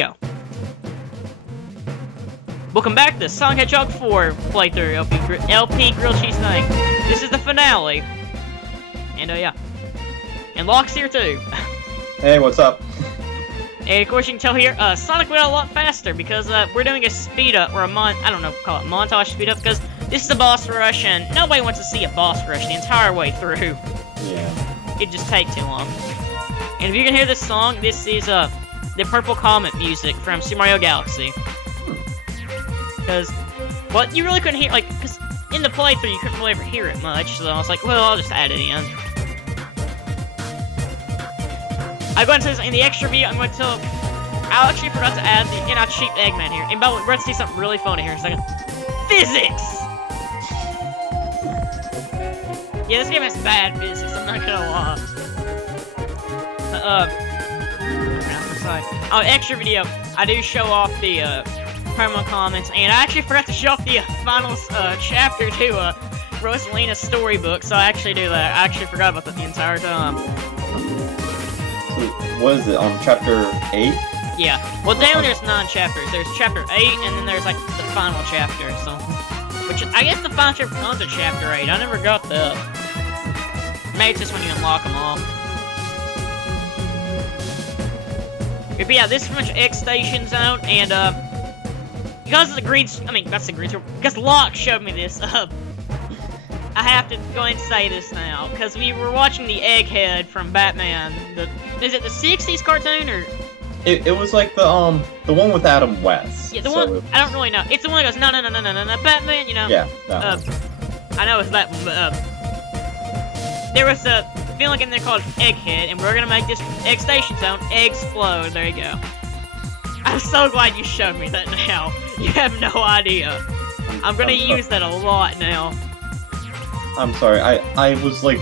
go. Welcome back to Sonic Hedgehog 4 playthrough LP Grilled Cheese Night. This is the finale. And yeah. And Locke's here too. Hey, what's up? And of course you can tell here, Sonic went out a lot faster because we're doing a speed up, or I don't know, call it montage speed up, because this is a boss rush and nobody wants to see a boss rush the entire way through. Yeah. It'd just take too long. And if you can hear this song, this is the Purple Comet music from Super Mario Galaxy. Because, well, you really couldn't hear, like, because in the playthrough you couldn't really ever hear it much, so I was like, well, I'll just add it in. I'm going to say in the extra video, I'm going to tell, I actually forgot to add the, I cheap Eggman here. And by the way, we're going to see something really funny here in a second. Physics! Yeah, this game has bad physics, I'm not gonna lie. On extra video, I do show off the promo comments, and I actually forgot to show off the final chapter to Rosalina's storybook, so I actually do that. I actually forgot about that the entire time. So, what is it, chapter 8? Yeah. Well, down there's 9 chapters. There's chapter 8, and then there's, like, the final chapter, so... Which, I guess the final chapter comes to chapter 8. I never got that. Maybe it's just when you unlock them all. But yeah, this is pretty much X Station Zone, and, because of the green... that's the green... Because Locke showed me this, I have to go ahead and say this now, because we were watching the Egghead from Batman. Is it the 60s cartoon, or...? It was like the one with Adam West. Yeah, the one... I don't really know. It's the one that goes, no, Batman, you know? Yeah, that one. I know it's that one, but, there was a feeling in there called Egghead, and we're gonna make this Egg Station Zone Eggsplode. There you go. I'm so glad you showed me that now. You have no idea. I'm gonna use that a lot now. I'm sorry, I was like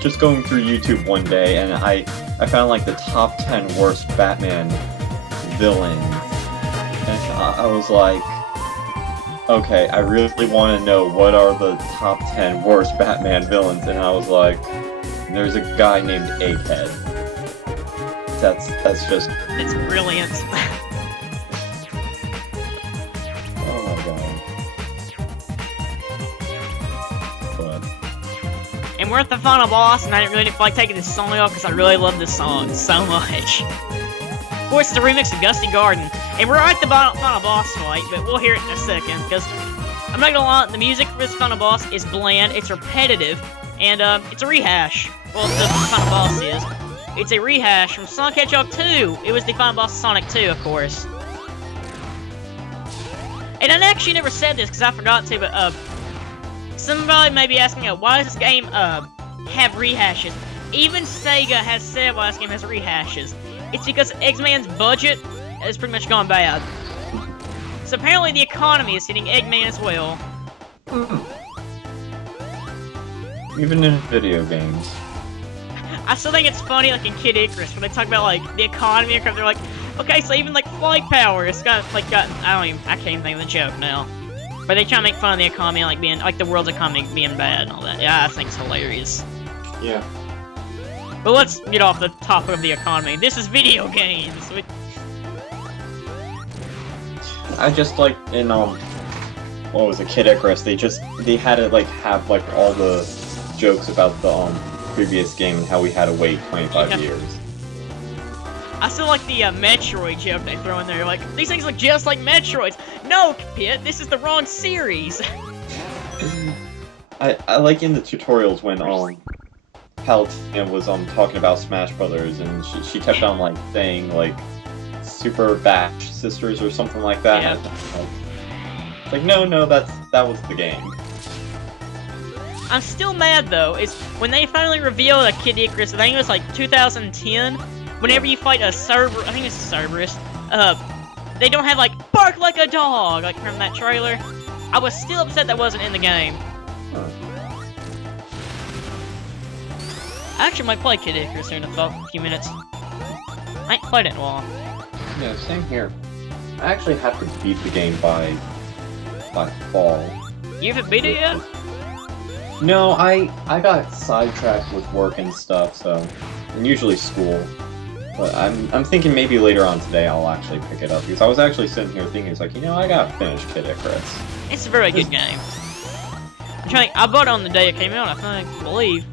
just going through YouTube one day and I found like the top 10 worst Batman villains. And I was like, okay, I really want to know what are the top 10 worst Batman villains, and I was like, there's a guy named Egghead. That's just... It's brilliant. Oh my god. But... And we're at the final boss, and I didn't really feel like taking this song off because I really love this song so much. Of course, it's a remix of Gusty Garden, and we're at the final boss fight, but we'll hear it in a second, because I'm not gonna lie, the music for this final boss is bland, it's repetitive, and it's a rehash. Well, the final boss is. It's a rehash from Sonic Hedgehog 2. It was the final boss of Sonic 2, of course. And I actually never said this, because I forgot to, but, somebody may be asking, why does this game, have rehashes? Even Sega has said why this game has rehashes. It's because Eggman's budget has pretty much gone bad. So apparently the economy is hitting Eggman as well. Even in video games. I still think it's funny, like in Kid Icarus, when they talk about like the economy, they're like, okay, so even like flight power, it's got like I can't even think of the joke now. But they try to make fun of the economy, like being like the world's economy being bad and all that. Yeah, I think it's hilarious. Yeah. But let's get off the topic of the economy. This is video games. I just like in what was it, Kid Icarus? They had to like have like all the jokes about the previous game and how we had to wait 25 years. I still like the Metroid joke they throw in there. Like, these things look just like Metroids. No, Pit, this is the wrong series. I like in the tutorials when Palutena was talking about Smash Brothers, and she kept on like saying like Super Bash Sisters or something like that. Yeah. Like no, that was the game. I'm still mad though. Is when they finally revealed a Kid Icarus. I think it was like 2010. Whenever you fight a Cerberus, I think it's a Cerberus. They don't have like bark like a dog like from that trailer. I was still upset that wasn't in the game. I actually might play Kid Icarus here in a few minutes. I ain't played it in a while. Yeah, same here. I actually have to beat the game by fall. You haven't beat it yet? No, I got sidetracked with work and stuff, so... And usually school. But I'm thinking maybe later on today I'll actually pick it up, because I was actually sitting here thinking, it's like, you know, I gotta finish Kid Icarus. It's a very good game. I'm trying. I bought it on the day it came out. I believe.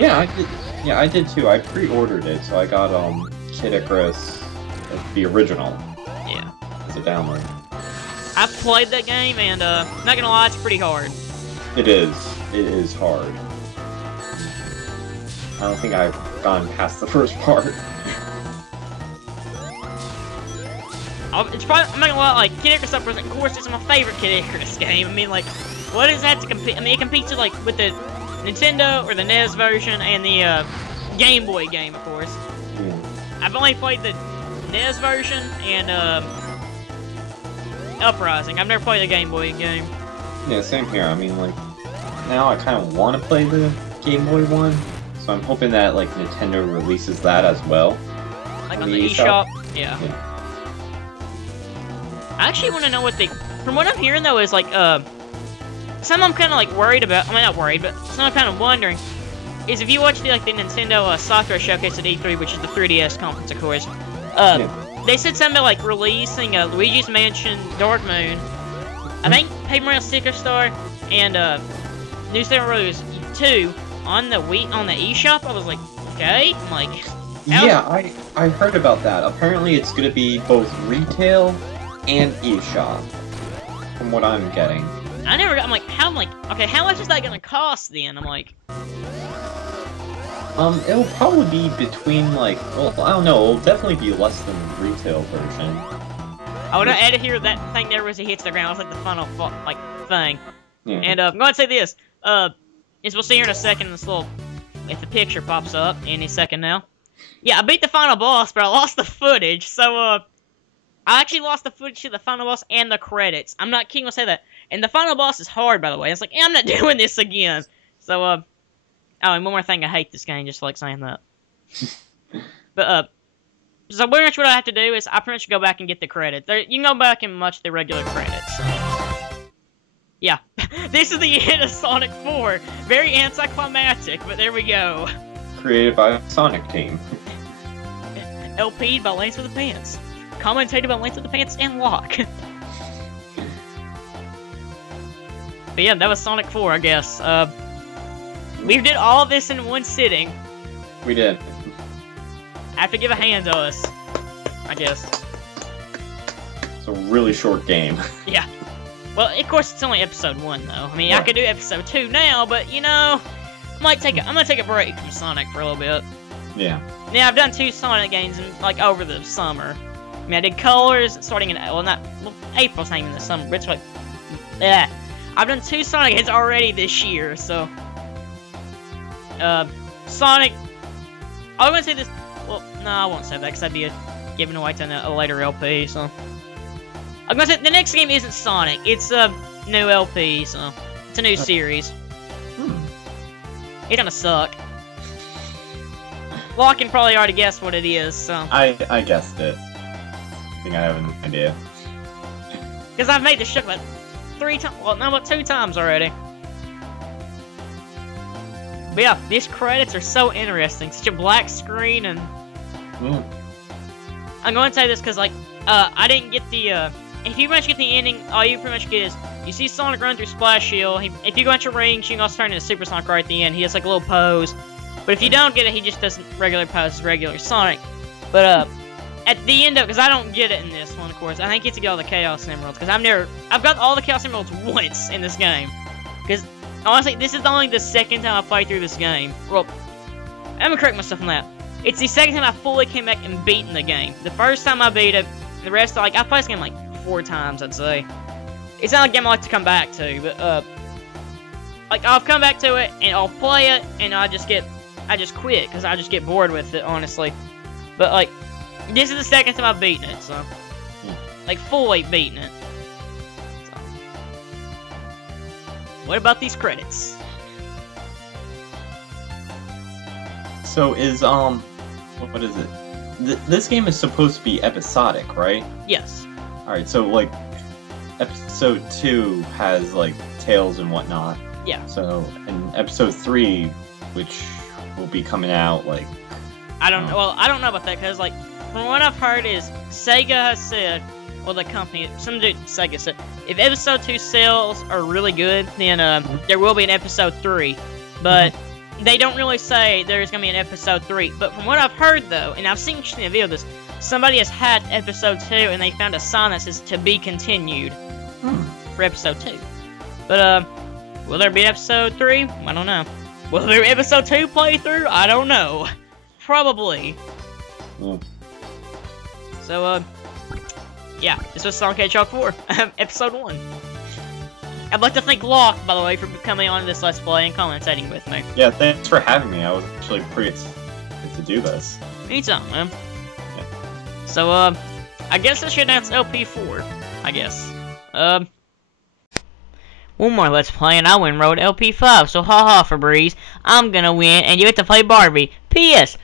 Yeah, I did. Yeah, I did too. I pre-ordered it, so I got Kid Icarus, the original. Yeah. As a download. I played that game, and not gonna lie, it's pretty hard. It is. It is hard. I don't think I've gone past the first part. It's probably, I'm not gonna lie, like, Kid Icarus Uprising, of course, it's my favorite Kid Icarus game. I mean, like, what does that to compete? I mean, it competes with, like, with the Nintendo or the NES version and the Game Boy game, of course. Yeah. I've only played the NES version and Uprising. I've never played the Game Boy game. Yeah, same here. I mean, like, now I kind of want to play the Game Boy one, so I'm hoping that, like, Nintendo releases that as well. Like on the eShop? Yeah. Yeah. I actually want to know what they... From what I'm hearing, though, is, like, something I'm kind of, like, worried about... I mean, not worried, but something I'm kind of wondering is if you watch the, like, the Nintendo software showcase at E3, which is the 3DS conference, of course, they said something about, like, releasing Luigi's Mansion Dark Moon, I think Paper Mario Sticker Star, and New Super Mario Bros. 2 on the eShop. I was like, okay, I'm like... Yeah, I heard about that. Apparently it's going to be both retail and eShop, from what I'm getting. I'm like, okay, how much is that gonna cost then? I'm like... It'll probably be between, like, well, I don't know, it'll definitely be less than the retail version. I would add here that thing there as it hits the ground. It's like the final, like, thing. Yeah. And, I'm going to say this, as we'll see here in a second, this little, if the picture pops up any second now. Yeah, I beat the final boss, but I lost the footage, so, I actually lost the footage to the final boss and the credits. I'm not kidding when I say that. And the final boss is hard, by the way. It's like, I'm not doing this again. So, oh, and one more thing, I hate this game, just like saying that. But, so pretty much what I have to do is I pretty much go back and get the credit. You can go back and watch the regular credits. So. Yeah. This is the end of Sonic 4. Very anticlimactic, but there we go. Created by Sonic Team. LP'd by Lance with the Pants. Commentated by Lance with the Pants and Locke. But yeah, that was Sonic 4, I guess. We did all of this in one sitting. We did. I have to give a hand to us, I guess. It's a really short game. Yeah. Well, of course, it's only episode 1, though. I mean, right. I could do episode 2 now, but, you know, I'm gonna take a break from Sonic for a little bit. Yeah. Yeah, I've done 2 Sonic games, like, over the summer. I mean, I did Colors, starting in, well, April's not even the summer, but it's like, yeah. I've done 2 Sonic games already this year, so, Sonic, I'm gonna say this, well, no, I won't say that, because that'd be giving away to a later LP, so. I'm gonna say, the next game isn't Sonic, it's a new LP, so, it's a new series. It's gonna suck. Locke can probably already guess what it is, so. I guessed it. I think I have an idea. Because I've made this show about 3 times, well, no, about 2 times already. But yeah, these credits are so interesting. Such a black screen, and... I'm going to say this because, like, I didn't get the, if you pretty much get the ending, all you pretty much get is, you see Sonic run through Splash Hill, if you go into rings, you can also turn into Super Sonic right at the end. He has, like, a little pose. But if you don't get it, he just does regular poses, regular Sonic. But, at the end of, because I don't get it in this one, of course, I think you get to get all the Chaos Emeralds, because I've got all the Chaos Emeralds once in this game. Because, honestly, this is only the second time I played through this game. Well, I'm gonna correct myself on that. It's the second time I fully came back and beaten the game. The first time I beat it, the rest, like, I played this game, like, 4 times, I'd say. It's not a game I like to come back to, but, like, I'll come back to it, and I'll play it, and I just quit, because I just get bored with it, honestly. But, like, this is the second time I've beaten it, so. Like, fully beaten it. So. What about these credits? So is, what is it? This game is supposed to be episodic, right? Yes. Alright, so, like, episode 2 has, like, tales and whatnot. Yeah. So, and episode 3, which will be coming out, like... I don't know. Well, I don't know about that because, like, from what I've heard is Sega has said, well, the company, some dude at Sega said, if episode 2 sales are really good, then there will be an episode 3. But they don't really say there's gonna be an episode 3. But from what I've heard though, and I've seen a video of this, somebody has had episode 2 and they found a sign that says to be continued for episode 2. But will there be episode 3? I don't know. Will there be episode 2 playthrough? I don't know. Probably. So yeah, this was Sonic Hedgehog 4, episode 1. I'd like to thank Locke, by the way, for coming on this Let's Play and commentating with me. Yeah, thanks for having me. I was actually pretty excited to do this. Anytime, man. Yeah. So, I guess I should announce LP4, I guess. One more Let's Play and I win road LP5, so haha Febreze, I'm gonna win and you have to play Barbie. P.S.